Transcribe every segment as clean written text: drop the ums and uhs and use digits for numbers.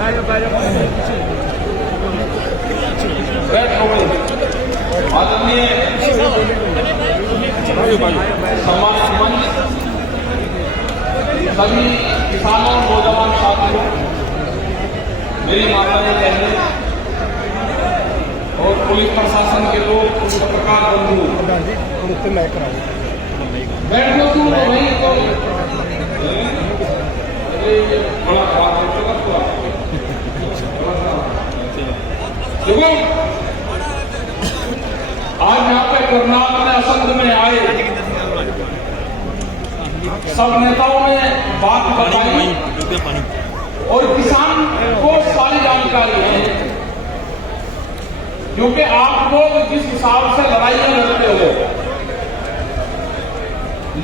आदरणीय समाज मंच, सभी किसानों नौजवान साथियों, मेरी माताएं बहनें और पुलिस प्रशासन के लोग, पत्रकार बंधु, बैठो तू वही तो बड़ा खराब है। देखो आज यहाँ पे करनाल में असंध में आए सब नेताओं ने बात बताई और किसान को सारी जानकारी है, क्योंकि आप लोग जिस हिसाब से लड़ाइयां लड़ते हो,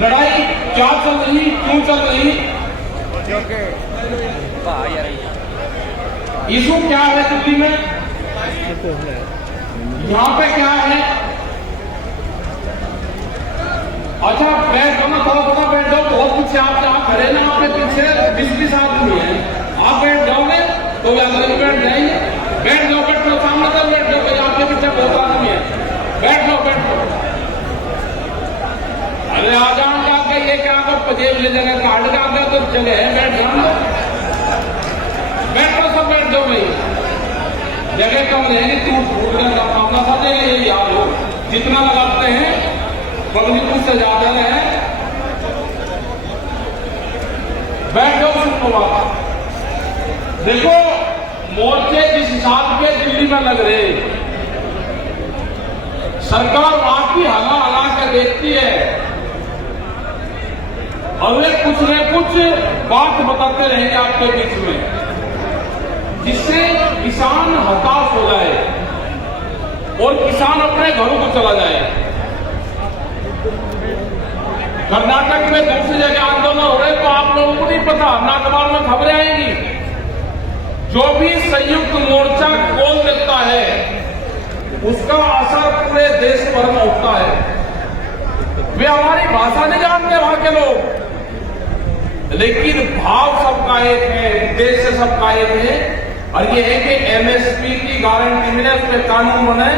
लड़ाई क्या चल रही, क्यों चल रही, इशू क्या है दिल्ली में, यहाँ पे क्या है। अच्छा बैठ जाओ ना, थोड़ा बैठ जाओ, बहुत कुछ आप जहाँ खड़े ना, आपके पीछे 20-20 आदमी है, आप बैठ जाओगे तो अंदर बैठ जाएंगे। बैठ जाओ सामने तक बैठ जाओ, आपके पीछे बहुत आदमी है, बैठ जाओ। अरे आ जाओ जाके, ये क्या कर पजेब ले जाएगा, कार्ड का आगे तो चले हैं, बैठ जाओ, बैठो सब बैठ जाओ भाई, जगह कम रहेगी, टूट फूट का मामला था। ये याद हो, जितना लगाते हैं पब्लिक से ज्यादा है। बैठ जाओ, सुनो बात। देखो मोर्चे जिस हिसाब के दिल्ली में लग रहे, सरकार आपकी हला के देखती है और वे कुछ न कुछ बात बताते रहेंगे आपके बीच में, जिससे किसान हताश हो जाए और किसान अपने घरों को चला जाए। कर्नाटक में दूसरी जगह आंदोलन हो रहे तो आप लोगों को नहीं पता, ना अखबार में खबरें आएंगी। जो भी संयुक्त मोर्चा खोल देता है उसका असर पूरे देश पर होता है। वे हमारी भाषा नहीं जानते वहां के लोग, लेकिन भाव सबका एक है, उद्देश्य सबका एक है, और ये है कि एमएसपी की गारंटी मिले, उस पर कानून बने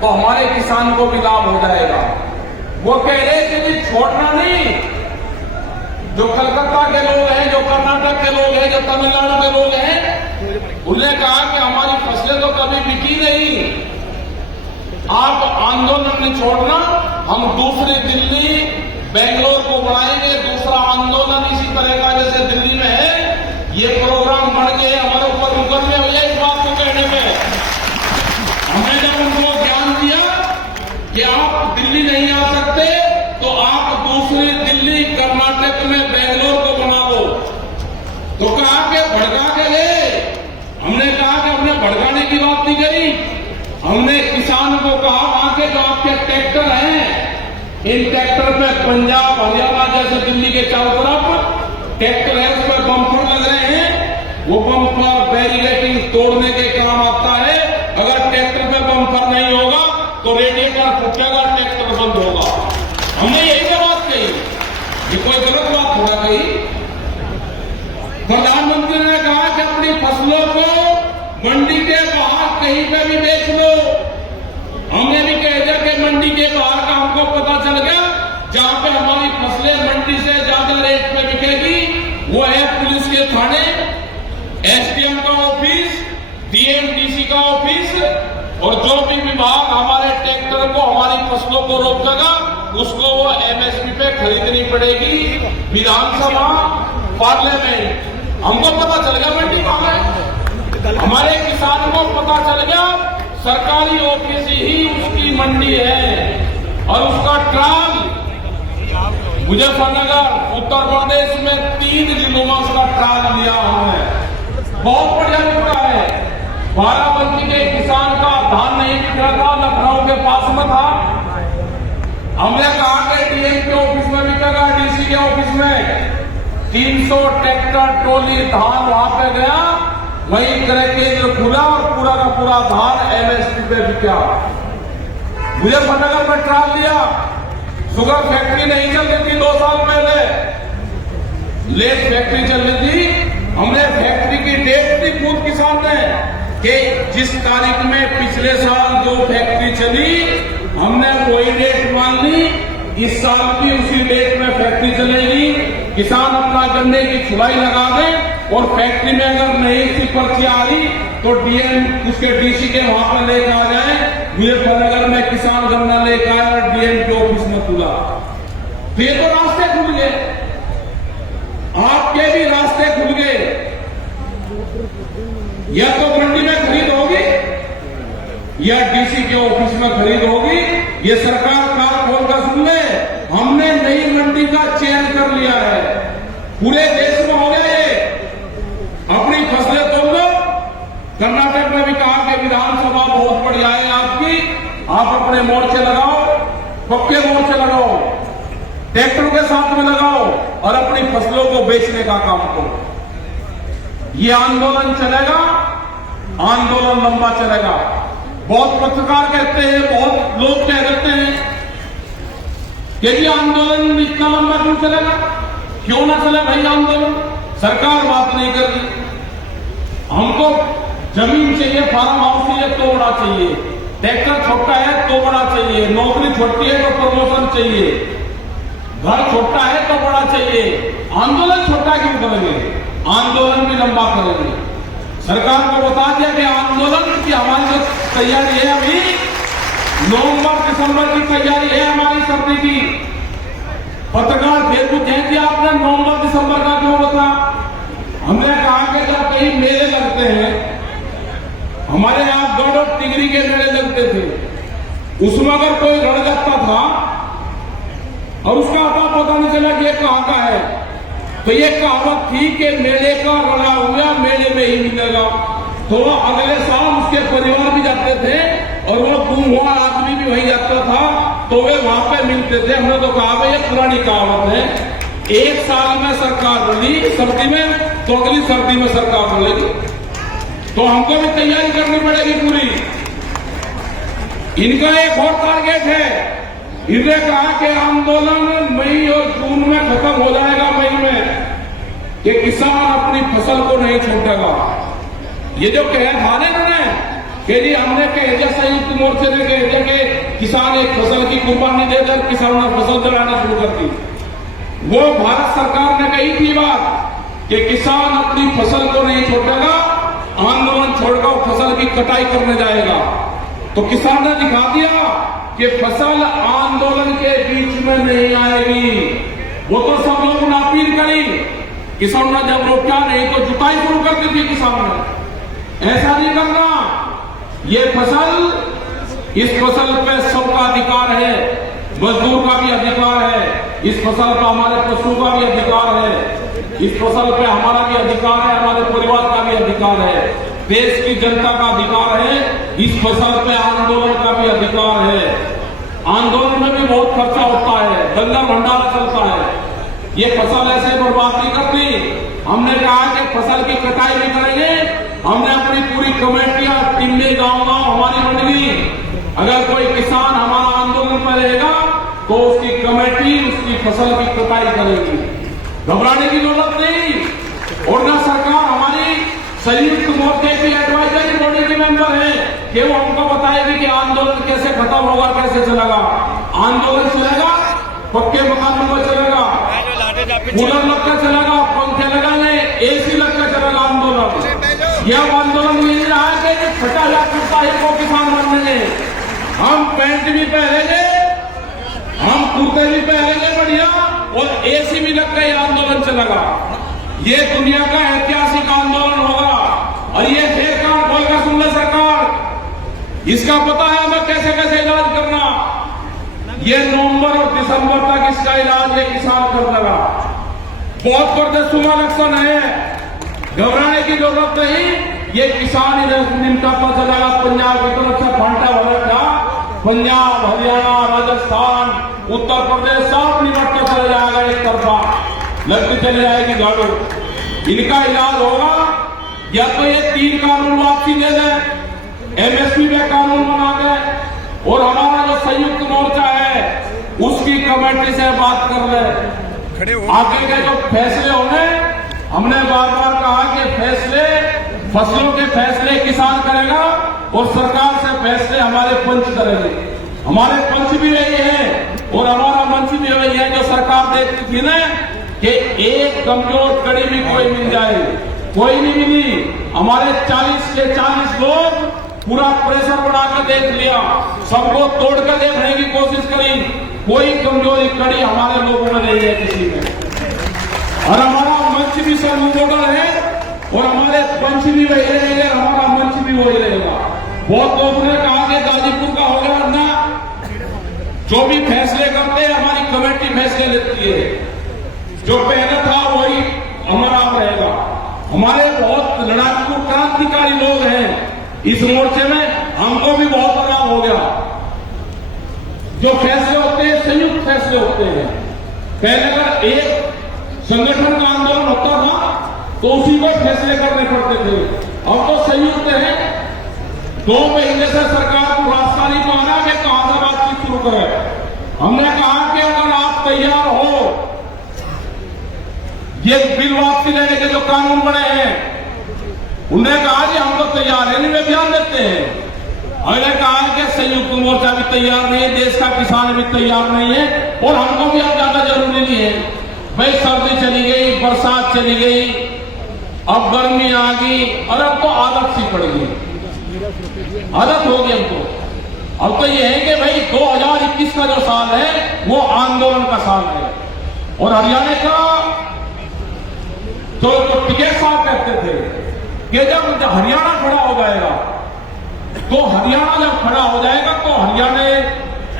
तो हमारे किसान को भी लाभ हो जाएगा। वो कह रहे कि छोड़ना नहीं, जो कलकत्ता के लोग हैं, जो कर्नाटक के लोग हैं, जो तमिलनाडु के लोग हैं, उन्होंने कहा कि हमारी फसलें तो कभी बिकी नहीं, आप आंदोलन नहीं छोड़ना, हम दूसरी दिल्ली बेंगलोर को बढ़ाएंगे, दूसरा आंदोलन इसी तरह का जैसे दिल्ली में है, ये प्रोग्राम बढ़ गए, हमारे ऊपर मुकदमे हो गए इस बात को कहने में। हमने जब उनको ज्ञान दिया कि आप दिल्ली नहीं आ सकते तो आप दूसरी दिल्ली कर्नाटक में बेंगलोर को बना लो, तो कहा कि भड़का के ले। हमने कहा कि हमने भड़काने की बात नहीं करी, हमने किसान को कहा वहां के जो आपके ट्रैक्टर हैं, इन ट्रैक्टर में पंजाब हरियाणा जैसे दिल्ली के चारों तरफ ट्रैक्टर है, उसमें बम्पर लग रहे हैं, वो बम्पर बैरिकेडिंग तोड़ने के काम आता है। अगर ट्रैक्टर में बम्पर नहीं होगा तो रेडिएटर फूटेगा, ट्रैक्टर बंद होगा। हमने यही बात कही, ये कोई गलत बात थोड़ा कही। प्रधानमंत्री ने कहा कि अपनी फसलों को मंडी के बाहर कहीं पे भी बेच लो। हमने भी कह दिया कि मंडी के बाहर का हमको पता चल गया, जहां पे हमारी फसलें मंडी से ज्यादा रेट पे बिकेगी वो है पुलिस के थाने, एसडीएम का ऑफिस, डीएमडीसी का ऑफिस, और जो भी विभाग हमारे ट्रैक्टर को, हमारी फसलों को रोकेगा उसको वो एमएसपी पे खरीदनी पड़ेगी। विधानसभा, पार्लियामेंट, हमको पता चल गया मंडी कहां है, हमारे किसान को पता चल गया सरकारी ऑफिस ही उसकी मंडी है, और उसका ट्रायल मुजफ्फरनगर उत्तर प्रदेश में 3 जिलों में उसका ट्रायल लिया हमने, बहुत बढ़िया बिकता है। बाराबंकी के किसान का धान नहीं बिक रहा था, लखनऊ के पास में था, हमने कहा कि डीएम के ऑफिस में बिकेगा, डीसी के ऑफिस में। 300 ट्रैक्टर ट्रॉली धान वहां पे गया, वहीं क्रय केंद्र खुला और पूरा का पूरा धान एमएसपी पे बिका। मुजफ्फरनगर में ट्रायल लिया, शुगर फैक्ट्री नहीं चल रही थी 2 साल पहले, लेट फैक्ट्री चल रही थी, हमने फैक्ट्री की डेट भी पूछ किसान ने कि जिस तारीख में पिछले साल जो फैक्ट्री चली हमने वही डेट मान ली, इस साल भी उसी डेट में फैक्ट्री चलेगी। किसान अपना गन्ने की छुड़ाई लगा दे और फैक्ट्री में अगर नई सी पर्ची आ रही तो डीएम उसके डीसी के वहां पर लेकर आ जाए। मुजफ्फरनगर में किसान गन्ना लेकर आया और डीएम के ऑफिस में खुला, तो ये तो रास्ते खुल गए, आपके भी रास्ते खुल गए। या तो मंडी में खरीद होगी या डीसी के ऑफिस में खरीद होगी। ये सरकार कार खोलकर सुन ले, हमने नई मंडी का चयन कर लिया है, पूरे देश में हो गया ये। अपनी फसलें तोड़ लो। कर्नाटक में भी कहा कि विधानसभा बहुत बढ़िया है आपकी, आप अपने मोर्चे लगाओ, पक्के मोर्चे लगाओ, ट्रैक्टर के साथ में लगाओ और अपनी फसलों को बेचने का काम करो। ये आंदोलन चलेगा, आंदोलन लंबा चलेगा। बहुत पत्रकार कहते हैं, बहुत लोग कह देते हैं कि ये आंदोलन इतना लंबा क्यों चलेगा, क्यों ना चले भाई आंदोलन, सरकार बात नहीं कर रही। हमको जमीन चाहिए, फार्म हाउस चाहिए तो बड़ा चाहिए, ट्रैक्टर छोटा है तो बड़ा चाहिए, नौकरी छोटी है तो प्रमोशन चाहिए, घर छोटा है तो बड़ा चाहिए। आंदोलन छोटा क्यों करेंगे, आंदोलन भी लंबा करेंगे। सरकार को बता दिया कि आंदोलन की हमारी जो तैयारी है, अभी नवंबर दिसंबर की तैयारी है हमारी सर्दी की। पत्रकार फिर पूछें कि आपने नवंबर दिसंबर का क्यों बता। हमने कहा कि जब कहीं मेले लगते हैं, हमारे यहां गढ़ और टिगरी के मेले लगते थे, उसमें अगर कोई लड़ जाता था और उसका पता नहीं चला कि ये कहां का है, तो ये कहावत थी कि मेले का रला हुआ मेले में ही मिलेगा। तो वो अगले साल उसके परिवार भी जाते थे और वो गुम हुआ आदमी भी वहीं जाता था, तो वे वहां पे मिलते थे। हमने तो कहा भाई ये पुरानी कहावत है, एक साल में सरकार रली सर्दी में तो अगली सर्दी में सरकार रलेगी, तो हमको भी तैयारी करनी पड़ेगी पूरी। इनका एक और टारगेट है, इन्होंने कहा कि आंदोलन मई और जून में खत्म हो जाएगा, मई में, कि किसान अपनी फसल को नहीं छूटेगा। ये जो कह था ना कि जी हमने कह दिया, संयुक्त मोर्चे ने कह दिया कि किसान एक फसल की कुर्बानी देकर किसानों ने फसल जलाना शुरू कर दी। वो भारत सरकार ने कही थी बात कि किसान अपनी फसल को नहीं छोड़ेगा, आंदोलन छोड़कर फसल की कटाई करने जाएगा। तो किसान ने दिखा दिया कि फसल आंदोलन के बीच में नहीं आएगी। वो तो सब लोग नापील करी, किसान ने जब रोका नहीं तो जुताई शुरू कर दी थी किसान ने। ऐसा नहीं करना, ये फसल, इस फसल पे सबका अधिकार है, मजदूर का भी अधिकार है, इस फसल पर हमारे पशु का भी अधिकार है, इस फसल पे हमारा भी अधिकार है, हमारे परिवार का भी अधिकार है, देश की जनता का अधिकार है, इस फसल पे आंदोलन का भी अधिकार है। आंदोलन में भी बहुत खर्चा होता है, गंगा भंडारा चलता है, ये फसल ऐसे बर्बाद नहीं करती। हमने कहा कि फसल की कटाई भी करेंगे, हमने अपनी पूरी कमेटियां टीमें गांव-गांव हमारी बन गई। अगर कोई किसान हमारा आंदोलन पर रहेगा तो उसकी कमेटी उसकी फसल की कटाई करेगी, घबराने की जरूरत नहीं। और न सरकार हमारी संयुक्त मोर्चे की एडवाइजरी बॉडी के मेंबर है कि वो हमको बताएगी कि आंदोलन कैसे खत्म होगा, कैसे चलेगा। आंदोलन चलेगा, पक्के मकान में चलेगा, कूलर लगकर चलेगा, पंखे लगाने, एसी लगकर चलेगा आंदोलन। यह आंदोलन नहीं रहा कि फटा या कुर्ता ही को किसान बनेंगे, हम पैंट भी पहनेंगे, हम कुर्ते भी पहनेंगे बढ़िया, और एसी भी लगकर यह आंदोलन चलेगा। ये दुनिया का ऐतिहासिक आंदोलन होगा। और ये सरकार बोलकर सुन ले, सरकार इसका पता है हमें कैसे कैसे इलाज करना। ये नवंबर और दिसंबर तक इसका इलाज ये किसान कर लगा। बहुत बड़े सुबह इलेक्शन है, घबराने की जरूरत नहीं। ये किसान निमटा पर चलेगा, पंजाब की तरफ से फांटा भरेगा, पंजाब, हरियाणा, राजस्थान, उत्तर प्रदेश सब निमट कर चले जाएगा, एक तरफा लगती चली जाएगी गाड़ू। इनका इलाज होगा या तो ये 3 कानून वापसी दे दें, एमएसपी में कानून बना दे, और हमारा जो संयुक्त मोर्चा है उसकी कमेटी से बात कर ले। आगे के जो फैसले होंगे, हमने बार बार कहा कि फैसले फसलों के फैसले किसान करेगा और सरकार से फैसले हमारे पंच करेंगे। हमारे पंच भी वही है और हमारा मंच भी वही है जो सरकार देखती थी ना कि एक कमजोर कड़ी भी कोई मिल जाए, कोई नहीं मिली। हमारे 40 के 40 लोग पूरा प्रेशर बढ़ाकर देख लिया, सबको तोड़कर देखने की कोशिश करी, कोई कमजोरी कड़ी हमारे लोगों में नहीं है किसी में। और हमारा मंच भी सर्वमोडल है और हमारे पंच भी वही रहेंगे, हमारा मंच भी वही रहेगा। बहुत लोगों ने कहा कि गाजीपुर का हो गया ना, जो भी फैसले करते हैं हमारी कमेटी फैसले लेती है, जो पहले था वही हमारा रहेगा। हमारे बहुत लड़ाकू क्रांतिकारी लोग हैं इस मोर्चे में, हमको भी बहुत लाभ हो गया। जो फैसले होते हैं संयुक्त फैसले होते हैं। पहले अगर एक संगठन का आंदोलन होता था तो उसी को फैसले करने पड़ते थे, अब तो संयुक्त है। 2 महीने से सरकार को रास्ता नहीं पा रहा कि कहां से बातचीत शुरू करें। हमने कहा कि अगर आप तैयार हो, ये बिल वापसी लेने के जो कानून बने हैं, उन्होंने कहा कि हम तो तैयार है, नहीं बयान देते हैं। हमने कहा कि संयुक्त मोर्चा भी तैयार नहीं है, देश का किसान भी तैयार नहीं है और हमको भी अब ज्यादा जरूरी नहीं है। भाई सर्दी चली गई, बरसात चली गई, अब गर्मी आ गई और अब तो आदत सी पड़ गई, आदत हो गई हमको। अब तो ये है कि भाई 2021 का जो साल है वो आंदोलन का साल है। और हरियाणा का जो टिकैत साहब कहते थे कि जब हरियाणा खड़ा हो जाएगा, तो हरियाणा जब खड़ा हो जाएगा तो हरियाणा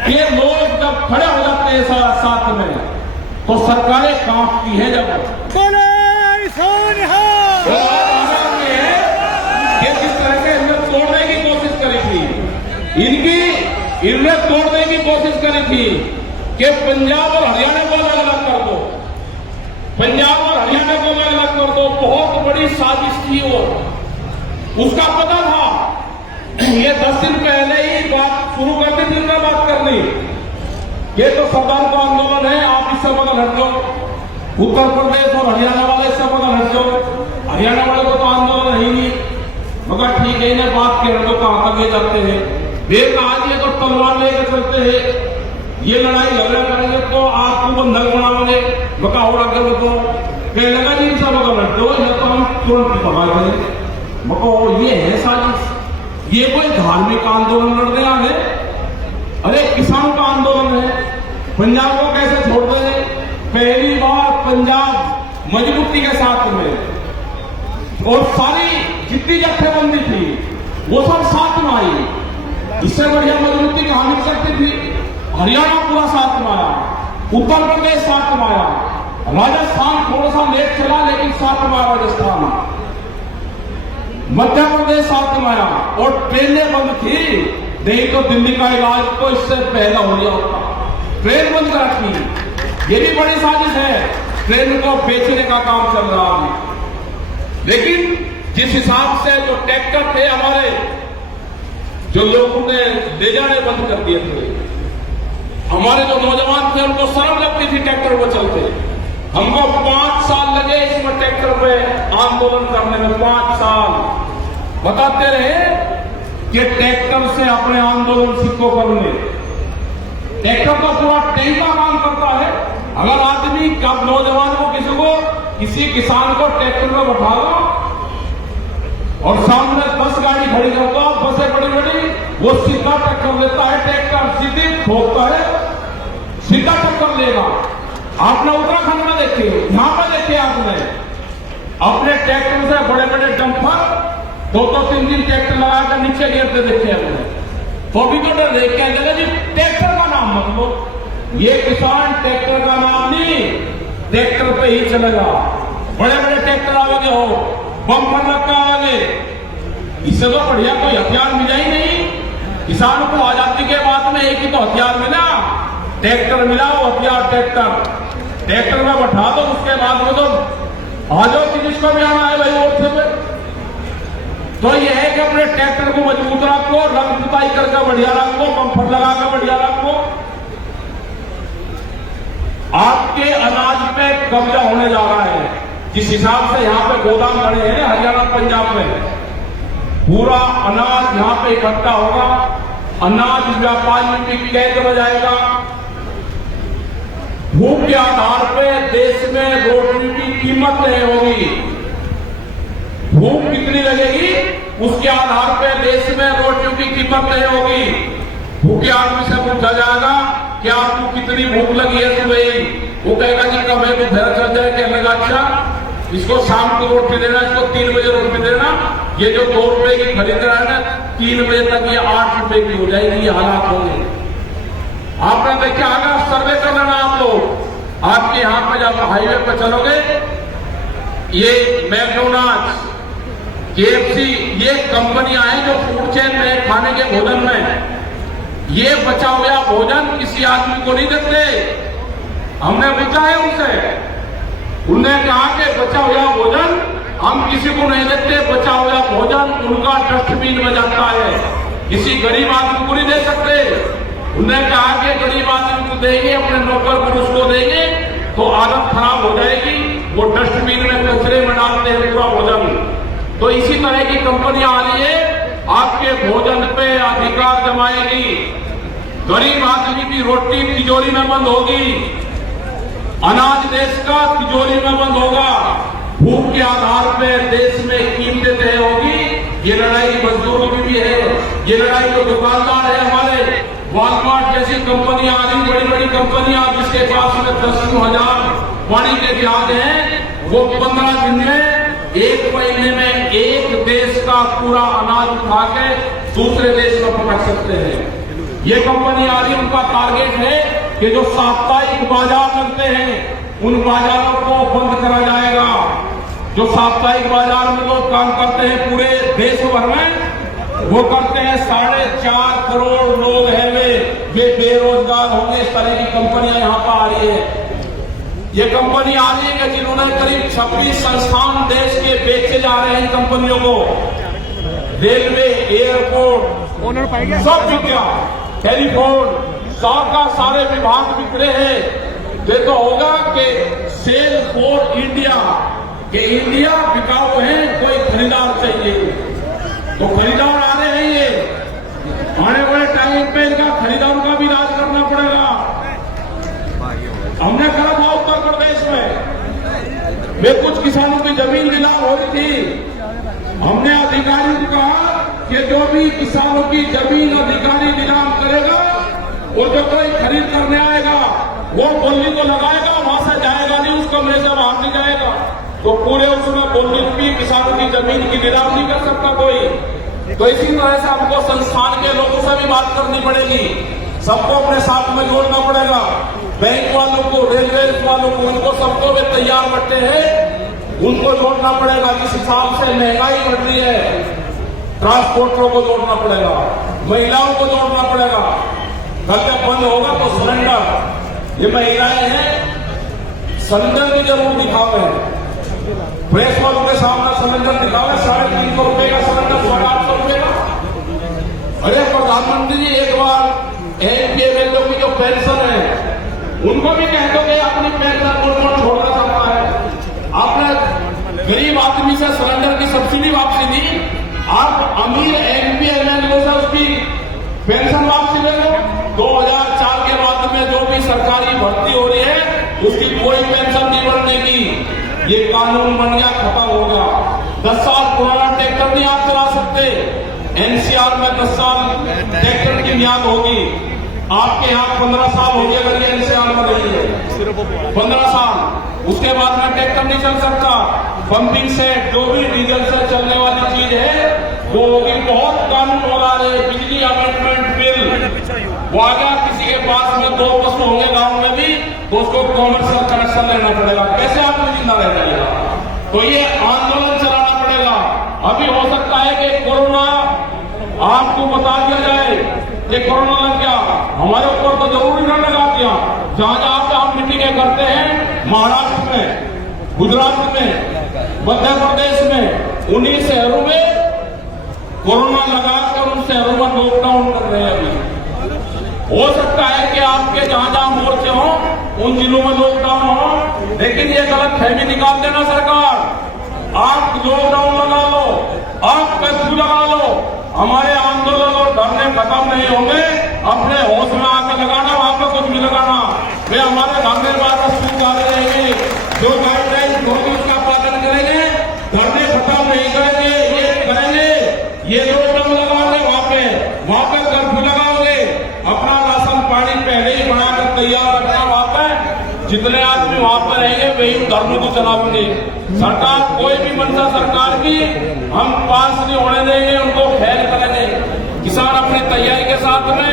के लोग जब खड़े हो जाते हैं साथ में, तो सरकारें कांपती है। जब जिस तरह से इन्हें तोड़ने की कोशिश करी थी, इन्हें तोड़ने की कोशिश करी थी कि पंजाब और हरियाणा को अलग अलग कर दो, पंजाब और हरियाणा को अलग अलग कर दो। बहुत बड़ी साजिश थी और उसका पता था। ये 10 दिन पहले ही बात शुरू कर दी थी, मैं बात करनी, ये तो सरदार का आंदोलन है, आप इससे बदल हट जाओ। उत्तर प्रदेश और हरियाणा वाले इससे बदल हट जाओ, हरियाणा वाले को तो आंदोलन है ही नहीं। मगर ठीक है, इन्हें बात के तो कहां तक ले जाते हैं। देख आज ये तो तलवार लेकर चलते हैं, ये लड़ाई झगड़ा करेंगे तो आपको बंधक बनाओगे, बका और आगे बताओ कहने लगा जी इनसे बदल हट जाओ, या तो हम तुरंत पकड़ देंगे। बको ये है साजिश, ये कोई धार्मिक आंदोलन लड़ने आ गए? अरे किसान का आंदोलन है, पंजाब को कैसे छोड़ दें? पहली बार पंजाब मजबूती के साथ में और सारी जितनी जत्थेबंदी थी वो सब साथ में आई। इससे बढ़िया मजबूती कहां मिल सकती थी? हरियाणा पूरा साथ में आया, उत्तर प्रदेश साथ में आया, राजस्थान थोड़ा सा लेट चला लेकिन साथ में आया राजस्थान, मध्य प्रदेश साथ में आया और ट्रेनें बंद थी, नहीं तो दिल्ली का इलाज तो इससे पहला हो गया होता। ट्रेन बंद कर रखी, ये भी बड़ी साजिश है, ट्रेन को बेचने का काम चल रहा है। लेकिन जिस हिसाब से जो ट्रैक्टर थे हमारे, जो लोगों ने ले जाने बंद कर दिए थे, हमारे जो नौजवान थे उनको शर्म लगती थी ट्रैक्टर पर चलते। हमको 5 साल लगे इसमें ट्रैक्टर पे आंदोलन करने में, 5 साल बताते रहे कि ट्रैक्टर से अपने आंदोलन सिक्को करने। ट्रैक्टर का पूरा टैंक का काम करता है। अगर आदमी कब नौजवान को किसी किसान को ट्रैक्टर में बैठा दो और सामने 10 गाड़ी खड़ी कर दो, बसें बड़ी बड़ी, वो सीधा टक्कर देता है, ट्रैक्टर सीधे ठोकता है, सीधा टक्कर लेगा। आपने उत्तराखंड में देखे, यहां पर देखे आपने अपने ट्रैक्टर से बड़े बड़े डंपर 2-3 दिन ट्रैक्टर लगाकर नीचे गिरते देखे हमने। तो भी तो डर देख के जी ट्रैक्टर का नाम मत लो, ये किसान ट्रैक्टर का नाम नहीं, ट्रैक्टर पे ही चलेगा। बड़े बड़े ट्रैक्टर आगे हो, बम्पर लगा आगे, इससे तो बढ़िया कोई हथियार मिला ही नहीं। किसान को आजादी के बाद में एक ही तो हथियार मिला, ट्रैक्टर मिला, वो हथियार ट्रैक्टर में बैठा दो, उसके बाद में तो आ जाओ कि जिसको भी आना है भाई मोर्चे पे। तो यह है कि अपने ट्रैक्टर को मजबूत रखो, रंग पुताई करके बढ़िया रखो, बम्पर लगाकर बढ़िया रखो। आपके अनाज पे कब्जा होने जा रहा है, जिस हिसाब से यहाँ पे गोदाम बने हैं हरियाणा पंजाब में, पूरा अनाज यहाँ पे इकट्ठा होगा, अनाज व्यापारियों की कैद हो जाएगा। भूख के आधार पे देश में रोटी की कीमत नहीं होगी। भूख कितनी लगेगी उसके आधार पे देश में रोटियों की कीमत नहीं होगी। भूखे आदमी से पूछा जाएगा कि आपको कितनी भूख लगी है सुबह, वो कहेगा जी कब है, तो घर चल जाए, कहने लगा अच्छा इसको शाम को रोटी देना, इसको 3 बजे रोटी देना, ये जो 2 रुपए की खरीद रहा है ना 3 बजे तक ये 8 रुपए की हो जाएगी। ये हालात होंगे। आपने देखा आगा सर्वे कर लेना आप लोग, आपके यहाँ पे जब हाईवे पे चलोगे, ये मैकडोनाल्ड्स, KFC, ये कंपनियां हैं जो फूड चेन में खाने के भोजन में ये बचा हुआ भोजन किसी आदमी को नहीं देते। हमने पूछा है उनसे, उन्होंने कहा कि बचा हुआ भोजन हम किसी को नहीं देते, बचा हुआ भोजन उनका डस्टबिन में जाता है, किसी गरीब आदमी को नहीं दे सकते। उन्होंने कहा कि गरीब आदमी को देंगे, अपने नौकर पुरुष को देंगे तो आदत खराब हो जाएगी, वो डस्टबिन में कचरे में डालते हैं पूरा भोजन। तो इसी तरह की कंपनियां आ रही है, आपके भोजन पे अधिकार जमाएगी। गरीब आदमी की रोटी तिजोरी में बंद होगी, अनाज देश का तिजोरी में बंद होगा। भूख के आधार पे देश में कीमतें तय होगी। ये लड़ाई मजदूरों की भी है, ये लड़ाई जो दुकानदार है हमारे, वॉलमार्ट जैसी कंपनियां आ रही, बड़ी बड़ी कंपनियां जिसके पास में 10,000 वाणिज्य जहाज हैं, वो 15 दिन में, 1 महीने में एक देश का पूरा अनाज उठा के दूसरे देश में पकड़ सकते हैं। ये कंपनी आ रही, उनका टारगेट है कि जो साप्ताहिक बाजार लगते हैं उन बाजारों को बंद करा जाएगा। जो साप्ताहिक बाजार में लोग काम करते हैं पूरे देश भर में, वो करते हैं 4.5 करोड़ लोग हैं वे बेरोजगार होंगे। इस तरह की कंपनियां यहाँ पर आ रही है। ये कंपनी आ रही है जिन्होंने करीब 26 संस्थान देश के बेचे जा रहे हैं। इन कंपनियों को रेलवे, एयरपोर्ट सब बिक गया, टेलीफोन, सारे विभाग बिक रहे हैं। ये तो होगा कि सेल फॉर इंडिया, कि इंडिया बिकाऊ है, कोई खरीदार चाहिए, तो खरीदार आ रहे हैं। ये आने वाले टाइम पे इनका खरीदारों का भी राज करना पड़ेगा। हमने करा था उत्तर प्रदेश में कुछ किसानों की जमीन नीलाम हो रही थी। हमने अधिकारियों को कहा कि जो भी किसानों की जमीन अधिकारी नीलाम करेगा, वो जो कोई खरीद करने आएगा वो बोली को लगाएगा, वहां से जाएगा नहीं, उसको मेरे से बाहर नहीं जाएगा। तो पूरे उसमें बोली भी किसानों की जमीन की नीलाम नहीं कर सकता कोई। तो इसी तरह से हमको संस्थान के लोगों से भी बात करनी पड़ेगी, सबको अपने साथ में जोड़ना पड़ेगा। बैंक वालों को, रेलवे वालों को, उनको सबको वे तैयार बैठे हैं, उनको जोड़ना पड़ेगा। जिस हिसाब से महंगाई बढ़ रही है, ट्रांसपोर्टरों को जोड़ना पड़ेगा, महिलाओं को जोड़ना पड़ेगा। कल जब बंद होगा तो सिलेंडर, ये महिलाएं हैं, सिलेंडर की जरूर दिखावे, प्रेस वालों के सामने सिलेंडर दिखावे, 350 रुपए का सिलेंडर, 800 रुपए का। अरे प्रधानमंत्री जी एक बार एमपीएमएलओ की जो पेंशन है उनको भी कह दो कि अपनी पेंशन उनको छोड़ना सकता है। आपने गरीब आदमी से सिलेंडर की सब्सिडी वापसी दी, आप अमीर एमपीएमएलओ से उसकी पेंशन वापसी ले लो। 2004 के बाद में जो भी सरकारी भर्ती हो रही है उसकी कोई पेंशन नहीं बढ़ने की। ये कानून बन गया, खत्म हो गया। 10 साल पुराना ट्रैक्टर नहीं आप चला सकते। एनसीआर में 10 साल ट्रैक्टर की मियाद होगी, आपके यहाँ 15 साल हो गए अगर ये एनसीआर में नहीं है, 15 साल, उसके बाद में ट्रैक्टर नहीं चल सकता। पंपिंग सेट, जो भी डीजल से चलने वाली चीज है वो होगी। बहुत कानून बना रहे, बिजली अमेंडमेंट बिल वो आ गया। किसी के पास में 2 पशु होंगे गांव में भी तो उसको कॉमर्शियल कनेक्शन लेना पड़ेगा, कैसे आपको जिंदा रह जाएगा। तो ये आंदोलन चलाना पड़ेगा। अभी हो सकता है कि कोरोना आपको बता दिया जाए कि कोरोना लग गया, हमारे ऊपर तो जरूरी न लगा दिया। जहां जहां पे हम मीटिंगें करते हैं, महाराष्ट्र में, गुजरात में, मध्य प्रदेश में, उन्हीं शहरों में कोरोना लगाकर उन शहरों में लॉकडाउन कर रहे हैं। अभी हो सकता है कि आपके जहां जहां मोर्चे हों उन जिलों में लॉकडाउन हो, लेकिन ये गलत फहमी निकाल देना सरकार। आप लॉकडाउन लगा लो, आप कर्फ्यू लगा लो, हमारे आंदोलन और धरने खत्म नहीं होंगे। अपने होश में आकर लगाना, वहां पर कुछ भी लगाना, वे हमारे धरने वापस स्वीकार रहेंगे। जो गाइडलाइन गवर्नमेंट का पालन करेंगे, धरने खत्म नहीं करेंगे, ये करेंगे, ये लॉकडाउन लगाओगे वहां पे कर्फ्यू लगाओगे, अपना राशन पानी पहले ही बनाकर तैयार रखना, वहां पर जितने आदमी वहां पर रहेंगे वही धर्म को चलाएंगे। सरकार कोई भी मंशा सरकार की हम पास नहीं होने देंगे, उनको फेल करेंगे। किसान अपनी तैयारी के साथ में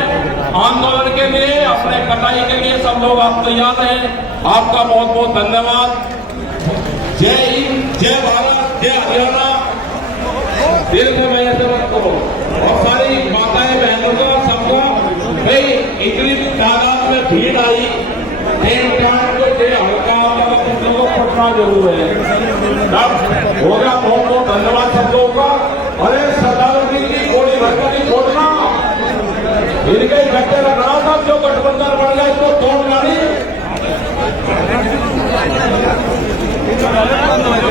आंदोलन के लिए, अपने कटाई के लिए सब लोग आप तैयार हैं। आपका बहुत बहुत धन्यवाद। जय हिंद, जय भारत, जय हरियाणा। दिल से मैं ऐसे मत करो, और सारी माताएं बहनों को सबको भाई इतनी तादाद में भीड़ आई, हल्का तुम लोगों को पटना जरूर है। हो गया, बहुत बहुत धन्यवाद सब लोगों का। अरे सरदार की गोली भरकर नहीं छोड़ना, इनके इकट्ठे रखना।